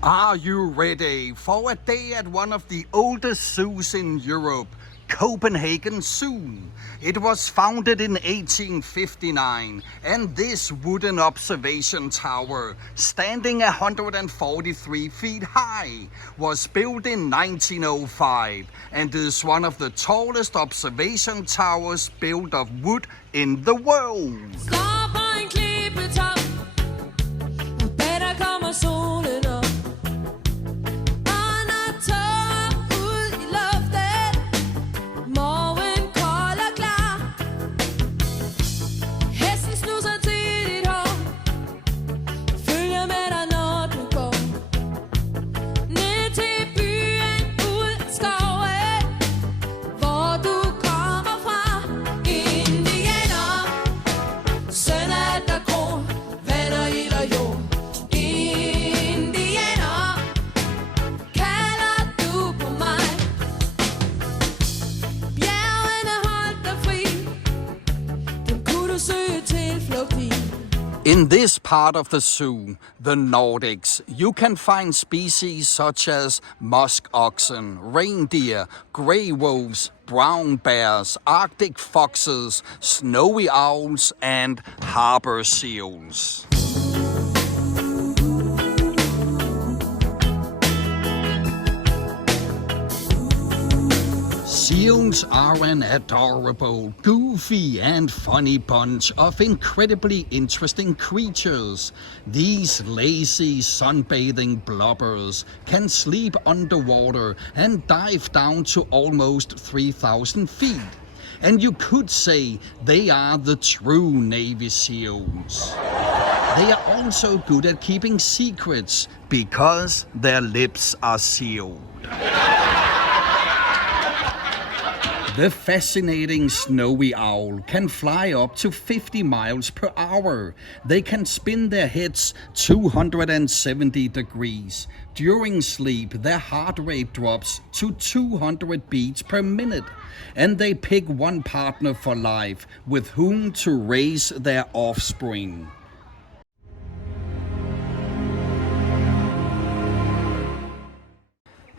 Are you ready for a day at one of the oldest zoos in Europe, Copenhagen Zoo? It was founded in 1859, and this wooden observation tower, standing 143 feet high, was built in 1905 and is one of the tallest observation towers built of wood in the world. Står på en klippetop, og bag der kommer solen op. Og når tåger ud i luften, morgen kold og klar. Hesten snuser til dit hår, følger med dig når du går. Ned til byen, ud af skoven, hvor du kommer fra. Indianer, søn af der gror, vand og ild og jord. Indianer, kalder du på mig. Bjergene holdt dig fri, dem kunne du søge tilflugt i. In this part of the zoo, the Nordics, you can find species such as musk oxen, reindeer, grey wolves, brown bears, Arctic foxes, snowy owls, and harbor seals. Seals are an adorable, goofy and funny bunch of incredibly interesting creatures. These lazy, sunbathing blubbers can sleep underwater and dive down to almost 3,000 feet. And you could say they are the true Navy SEALs. They are also good at keeping secrets because their lips are sealed. The fascinating snowy owl can fly up to 50 miles per hour. They can spin their heads 270 degrees. During sleep, their heart rate drops to 200 beats per minute. And they pick one partner for life with whom to raise their offspring.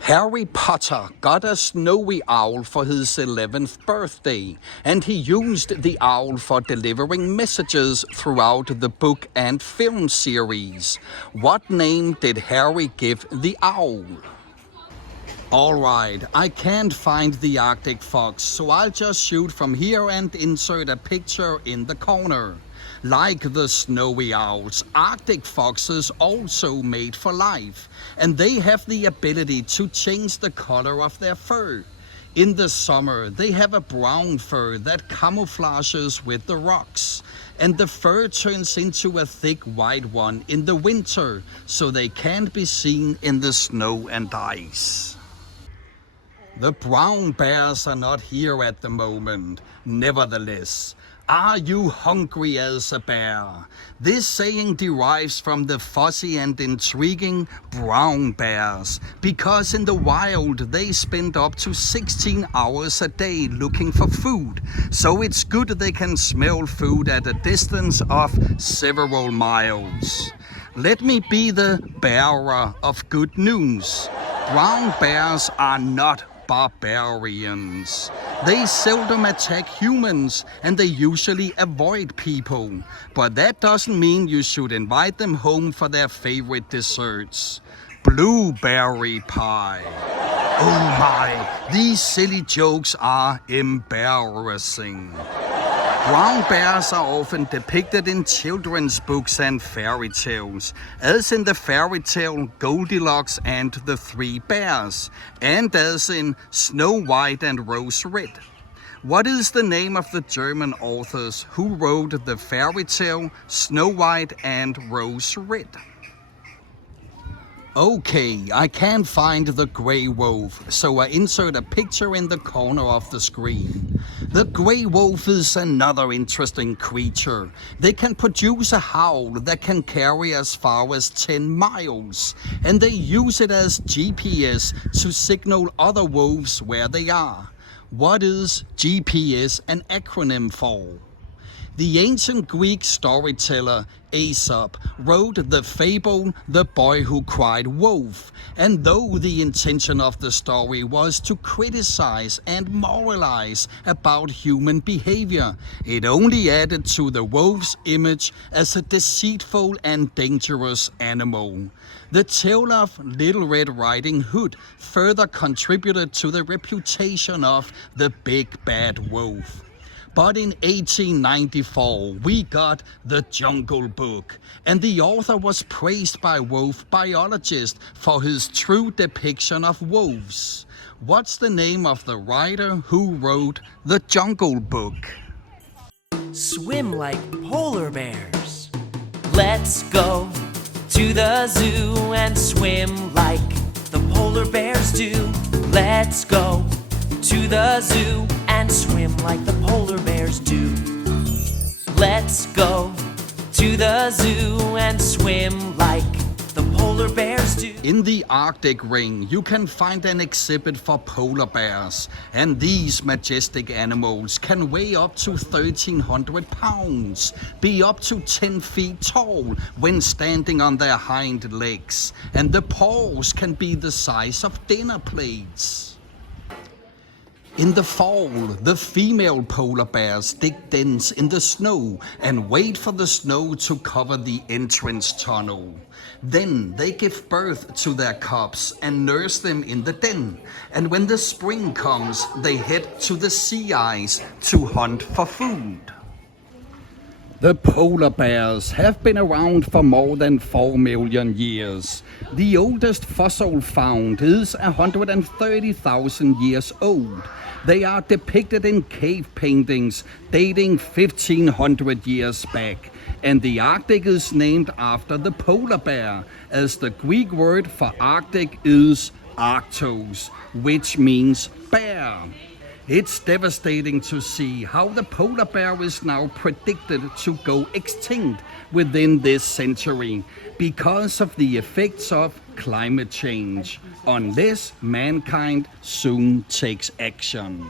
Harry Potter got a snowy owl for his 11th birthday, and he used the owl for delivering messages throughout the book and film series. What name did Harry give the owl? Alright, I can't find the Arctic fox, so I'll just shoot from here and insert a picture in the corner. Like the snowy owls, Arctic foxes also mate for life, and they have the ability to change the color of their fur. In the summer, they have a brown fur that camouflages with the rocks, and the fur turns into a thick white one in the winter, so they can't be seen in the snow and ice. The brown bears are not here at the moment. Nevertheless, are you hungry as a bear? This saying derives from the fuzzy and intriguing brown bears, because in the wild they spend up to 16 hours a day looking for food, so it's good they can smell food at a distance of several miles. Let me be the bearer of good news. Brown bears are not barbarians. They seldom attack humans, and they usually avoid people. But that doesn't mean you should invite them home for their favorite desserts. Blueberry pie. Oh my, these silly jokes are embarrassing. Brown bears are often depicted in children's books and fairy tales, as in the fairy tale Goldilocks and the Three Bears, and as in Snow White and Rose Red. What is the name of the German authors who wrote the fairy tale Snow White and Rose Red? Okay, I can't find the grey wolf, so I insert a picture in the corner of the screen. The grey wolf is another interesting creature. They can produce a howl that can carry as far as 10 miles, and they use it as GPS to signal other wolves where they are. What is GPS an acronym for? The ancient Greek storyteller Aesop wrote the fable The Boy Who Cried Wolf, and though the intention of the story was to criticize and moralize about human behavior, it only added to the wolf's image as a deceitful and dangerous animal. The tale of Little Red Riding Hood further contributed to the reputation of the big bad wolf. But in 1894, we got The Jungle Book, and the author was praised by wolf biologists for his true depiction of wolves. What's the name of the writer who wrote The Jungle Book? Swim like polar bears. Let's go to the zoo and swim like the polar bears do. Let's go to the zoo and swim like the polar bears do. Let's go to the zoo and swim like the polar bears do. In the Arctic Ring, you can find an exhibit for polar bears, and these majestic animals can weigh up to 1,300 pounds, be up to 10 feet tall when standing on their hind legs, and the paws can be the size of dinner plates. In the fall, the female polar bears dig dens in the snow and wait for the snow to cover the entrance tunnel. Then they give birth to their cubs and nurse them in the den. And when the spring comes, they head to the sea ice to hunt for food. The polar bears have been around for more than 4 million years. The oldest fossil found is 130,000 years old. They are depicted in cave paintings dating 1,500 years back. And the Arctic is named after the polar bear, as the Greek word for Arctic is Arctos, which means bear. It's devastating to see how the polar bear is now predicted to go extinct within this century because of the effects of climate change, unless mankind soon takes action.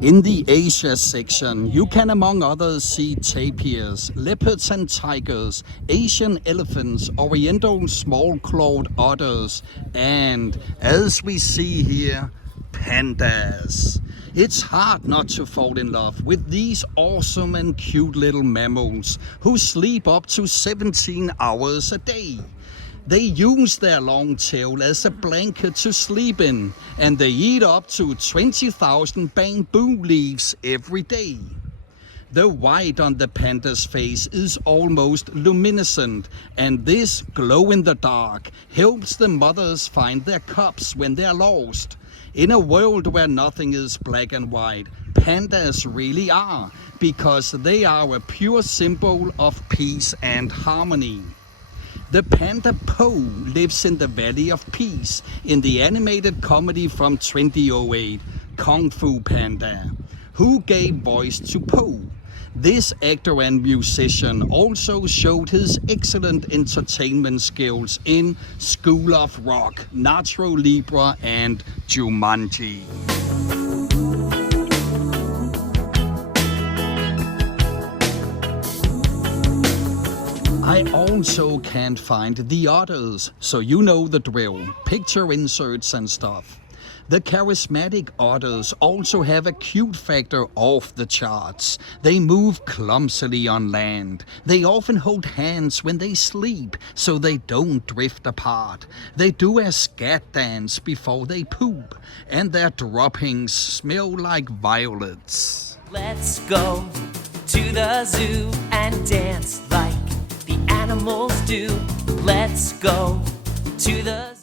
In the Asia section, you can among others see tapirs, leopards and tigers, Asian elephants, oriental small-clawed otters, and, as we see here, pandas. It's hard not to fall in love with these awesome and cute little mammals who sleep up to 17 hours a day. They use their long tail as a blanket to sleep in, and they eat up to 20,000 bamboo leaves every day. The white on the panda's face is almost luminescent, and this glow in the dark helps the mothers find their cubs when they're lost. In a world where nothing is black and white, pandas really are, because they are a pure symbol of peace and harmony. The panda Po lives in the Valley of Peace in the animated comedy from 2008, Kung Fu Panda. Who gave voice to Po? This actor and musician also showed his excellent entertainment skills in School of Rock, Nacho Libre and Jumanji. I also can't find the otters, so you know the drill, picture inserts and stuff. The charismatic otters also have a cute factor off the charts. They move clumsily on land. They often hold hands when they sleep, so they don't drift apart. They do a scat dance before they poop, and their droppings smell like violets. Let's go to the zoo and dance like the animals do. Let's go to the